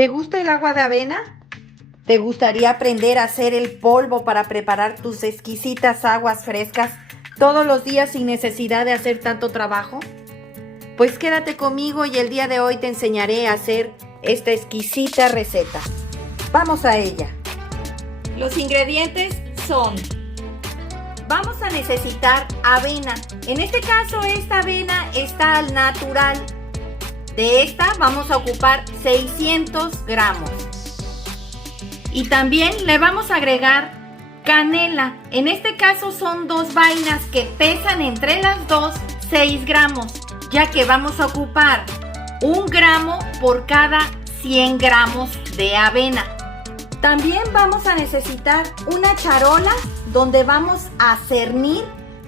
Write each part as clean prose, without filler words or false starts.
¿Te gusta el agua de avena? ¿Te gustaría aprender a hacer el polvo para preparar tus exquisitas aguas frescas todos los días sin necesidad de hacer tanto trabajo? Pues quédate conmigo y el día de hoy te enseñaré a hacer esta exquisita receta. ¡Vamos a ella! Los ingredientes son: vamos a necesitar avena. En este caso, esta avena está al natural. De esta vamos a ocupar 600 gramos. Y también le vamos a agregar canela. En este caso son 2 vainas que pesan entre las dos 6 gramos, ya que vamos a ocupar 1 gramo por cada 100 gramos de avena. También vamos a necesitar una charola donde vamos a cernir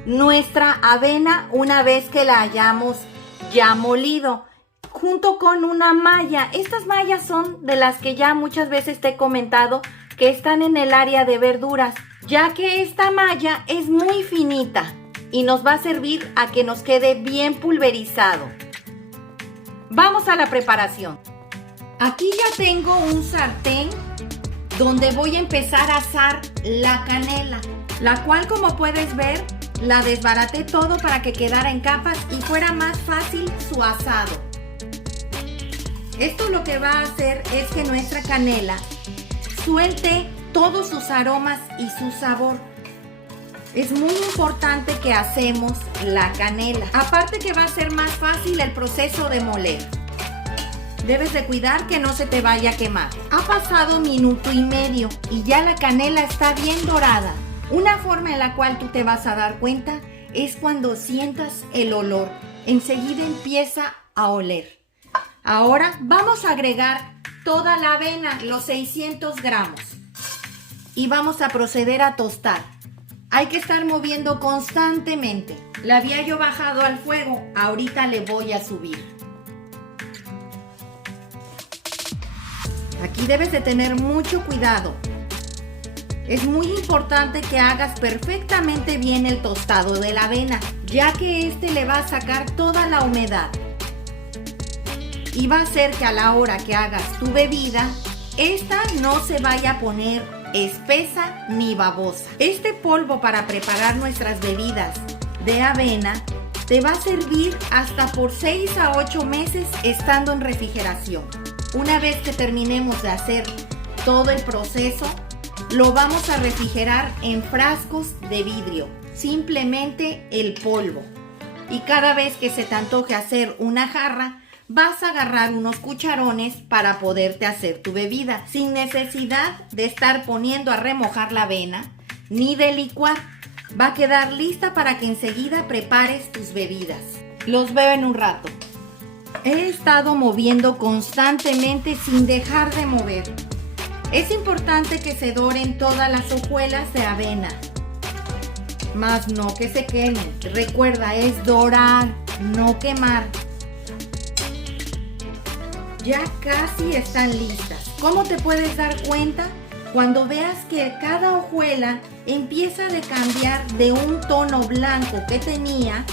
nuestra avena una vez que la hayamos ya molido, junto con una malla. Estas mallas son de las que ya muchas veces te he comentado que están en el área de verduras, ya que esta malla es muy finita y nos va a servir a que nos quede bien pulverizado. Vamos a la preparación. Aquí ya tengo un sartén donde voy a empezar a asar la canela, la cual, como puedes ver, la desbaraté todo para que quedara en capas y fuera más fácil su asado. Esto lo que va a hacer es que nuestra canela suelte todos sus aromas y su sabor. Es muy importante que hacemos la canela. Aparte que va a ser más fácil el proceso de moler. Debes de cuidar que no se te vaya a quemar. Ha pasado 1 minuto y medio y ya la canela está bien dorada. Una forma en la cual tú te vas a dar cuenta es cuando sientas el olor. Enseguida empieza a oler. Ahora vamos a agregar toda la avena, los 600 gramos. Y vamos a proceder a tostar. Hay que estar moviendo constantemente. La había yo bajado al fuego, ahorita le voy a subir. Aquí debes de tener mucho cuidado. Es muy importante que hagas perfectamente bien el tostado de la avena, ya que este le va a sacar toda la humedad. Y va a hacer que a la hora que hagas tu bebida, esta no se vaya a poner espesa ni babosa. Este polvo para preparar nuestras bebidas de avena te va a servir hasta por 6 a 8 meses estando en refrigeración. Una vez que terminemos de hacer todo el proceso, lo vamos a refrigerar en frascos de vidrio, simplemente el polvo. Y cada vez que se te antoje hacer una jarra, vas a agarrar unos cucharones para poderte hacer tu bebida, sin necesidad de estar poniendo a remojar la avena, ni de licuar. Va a quedar lista para que enseguida prepares tus bebidas. Los veo en un rato. He estado moviendo constantemente sin dejar de mover. Es importante que se doren todas las hojuelas de avena, más no que se quemen. Recuerda, es dorar, no quemar. Ya casi están listas. ¿Cómo te puedes dar cuenta? Cuando veas que cada hojuela empieza a cambiar de un tono blanco que tenía,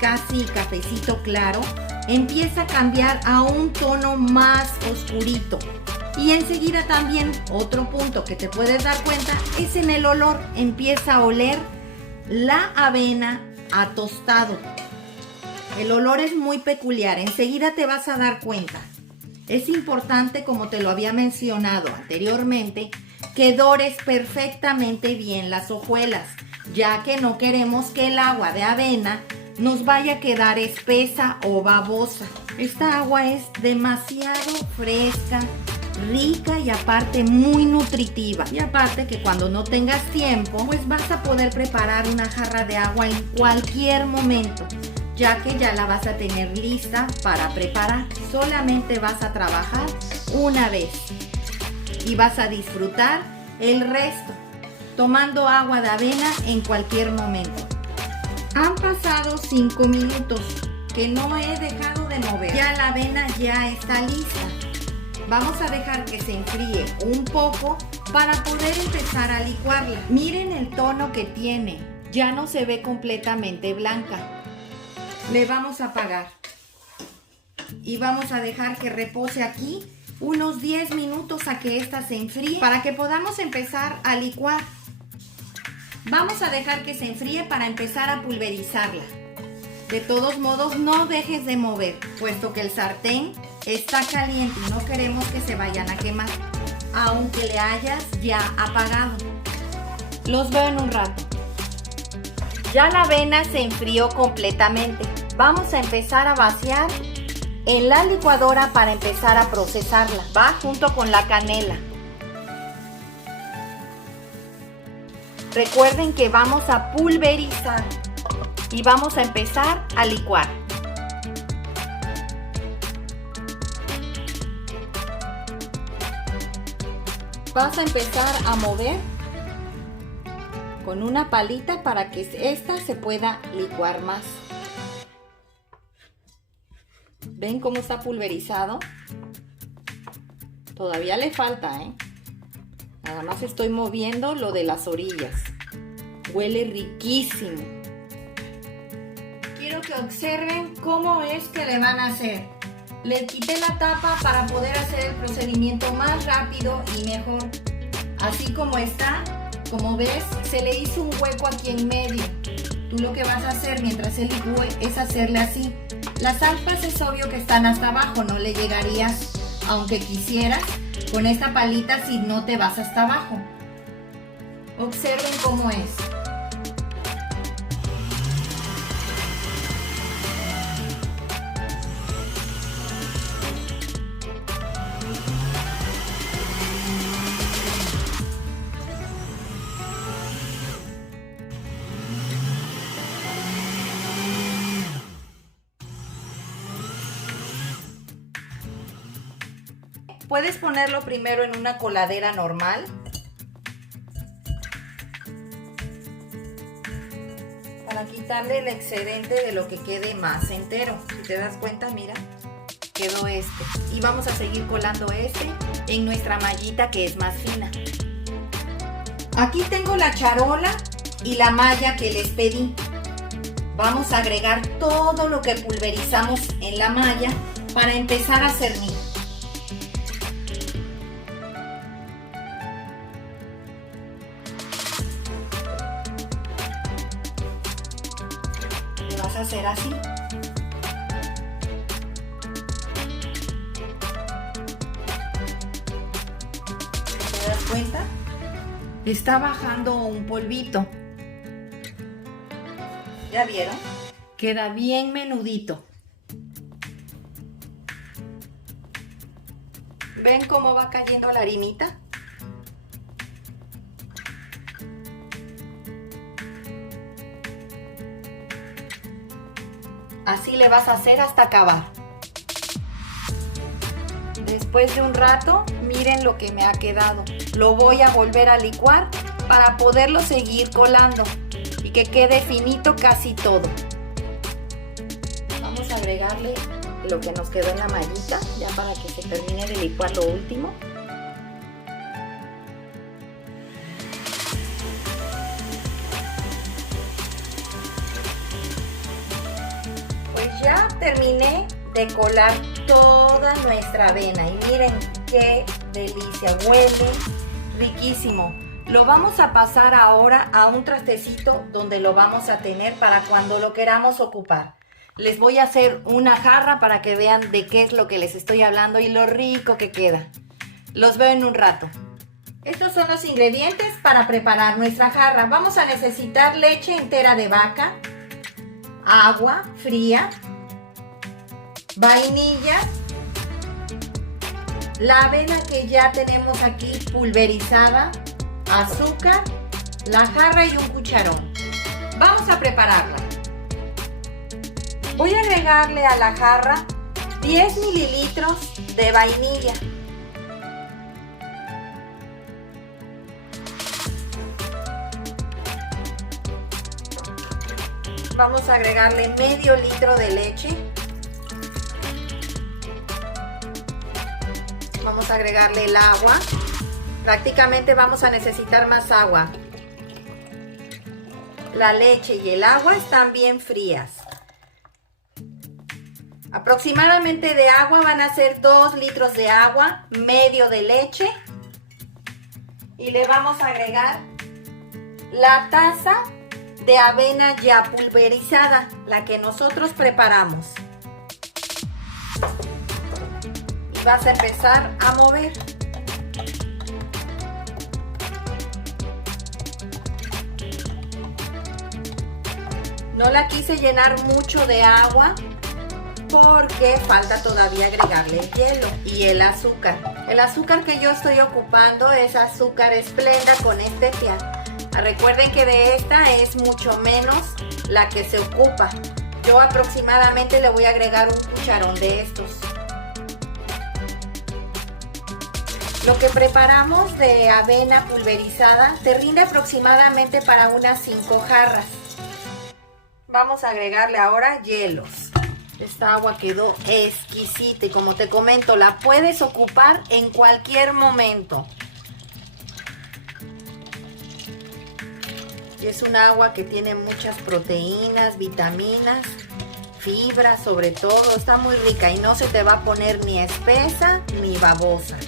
casi cafecito claro, empieza a cambiar a un tono más oscurito. Y enseguida también otro punto que te puedes dar cuenta es en el olor. Empieza a oler la avena a tostado. El olor es muy peculiar, enseguida te vas a dar cuenta. Es importante, como te lo había mencionado anteriormente, que dores perfectamente bien las hojuelas, ya que no queremos que el agua de avena nos vaya a quedar espesa o babosa. Esta agua es demasiado fresca, rica y aparte muy nutritiva. Y aparte que cuando no tengas tiempo, pues vas a poder preparar una jarra de agua en cualquier momento, ya que ya la vas a tener lista para preparar. Solamente vas a trabajar una vez y vas a disfrutar el resto tomando agua de avena en cualquier momento. Han pasado 5 minutos que no he dejado de mover. Ya la avena ya está lista. Vamos a dejar que se enfríe un poco para poder empezar a licuarla. Miren el tono que tiene. Ya no se ve completamente blanca. Le vamos a apagar y vamos a dejar que repose aquí unos 10 minutos a que esta se enfríe para que podamos empezar a licuar. Vamos a dejar que se enfríe para empezar a pulverizarla. De todos modos, no dejes de mover, puesto que el sartén está caliente y no queremos que se vayan a quemar, aunque le hayas ya apagado. Los veo en un rato. Ya la avena se enfrió completamente. Vamos a empezar a vaciar en la licuadora para empezar a procesarla. Va junto con la canela. Recuerden que vamos a pulverizar y vamos a empezar a licuar. Vas a empezar a mover con una palita para que esta se pueda licuar más. ¿Ven cómo está pulverizado? Todavía le falta, ¿eh? Nada más estoy moviendo lo de las orillas. Huele riquísimo. Quiero que observen cómo es que le van a hacer. Le quité la tapa para poder hacer el procedimiento más rápido y mejor. Así como está, como ves, se le hizo un hueco aquí en medio. Tú lo que vas a hacer mientras se licúe es hacerle así. Las alpas es obvio que están hasta abajo, no le llegarías, aunque quisieras, con esta palita si no te vas hasta abajo. Observen cómo es. Puedes ponerlo primero en una coladera normal. Para quitarle el excedente de lo que quede más entero. Si te das cuenta, mira, quedó este. Y vamos a seguir colando este en nuestra mallita que es más fina. Aquí tengo la charola y la malla que les pedí. Vamos a agregar todo lo que pulverizamos en la malla para empezar a cernir. A hacer así. ¿Te das cuenta? Está bajando un polvito. ¿Ya vieron? Queda bien menudito. ¿Ven cómo va cayendo la harinita? Así le vas a hacer hasta acabar. Después de un rato, miren lo que me ha quedado. Lo voy a volver a licuar para poderlo seguir colando y que quede finito casi todo. Vamos a agregarle lo que nos quedó en la mallita, ya para que se termine de licuar lo último. Ya terminé de colar toda nuestra avena y miren qué delicia, huele riquísimo. Lo vamos a pasar ahora a un trastecito donde lo vamos a tener para cuando lo queramos ocupar. Les voy a hacer una jarra para que vean de qué es lo que les estoy hablando y lo rico que queda. Los veo en un rato. Estos son los ingredientes para preparar nuestra jarra. Vamos a necesitar leche entera de vaca, agua fría, vainilla, la avena que ya tenemos aquí pulverizada, azúcar, la jarra y un cucharón. Vamos a prepararla. Voy a agregarle a la jarra 10 mililitros de vainilla. Vamos a agregarle medio litro de leche. Vamos a agregarle el agua. Prácticamente vamos a necesitar más agua. La leche y el agua están bien frías. Aproximadamente de agua van a ser 2 litros de agua, medio de leche. Y le vamos a agregar la taza de avena ya pulverizada, la que nosotros preparamos. Y vas a empezar a mover. No la quise llenar mucho de agua porque falta todavía agregarle el hielo y el azúcar. El azúcar que yo estoy ocupando es azúcar esplenda con stevia. Recuerden que de esta es mucho menos la que se ocupa. Yo aproximadamente le voy a agregar un cucharón de estos. Lo que preparamos de avena pulverizada te rinde aproximadamente para unas 5 jarras. Vamos a agregarle ahora hielos. Esta agua quedó exquisita y como te comento, la puedes ocupar en cualquier momento. Y es un agua que tiene muchas proteínas, vitaminas, fibra sobre todo. Está muy rica y no se te va a poner ni espesa ni babosa.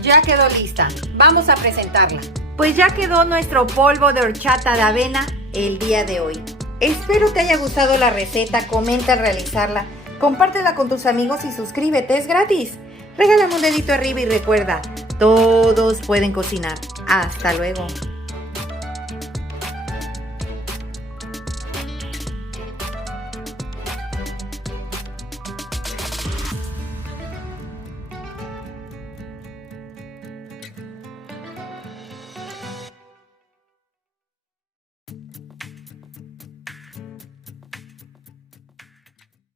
Ya quedó lista. Vamos a presentarla. Pues ya quedó nuestro polvo de horchata de avena el día de hoy. Espero te haya gustado la receta, comenta al realizarla, compártela con tus amigos y suscríbete, es gratis. Regálame un dedito arriba y recuerda, todos pueden cocinar. Hasta luego.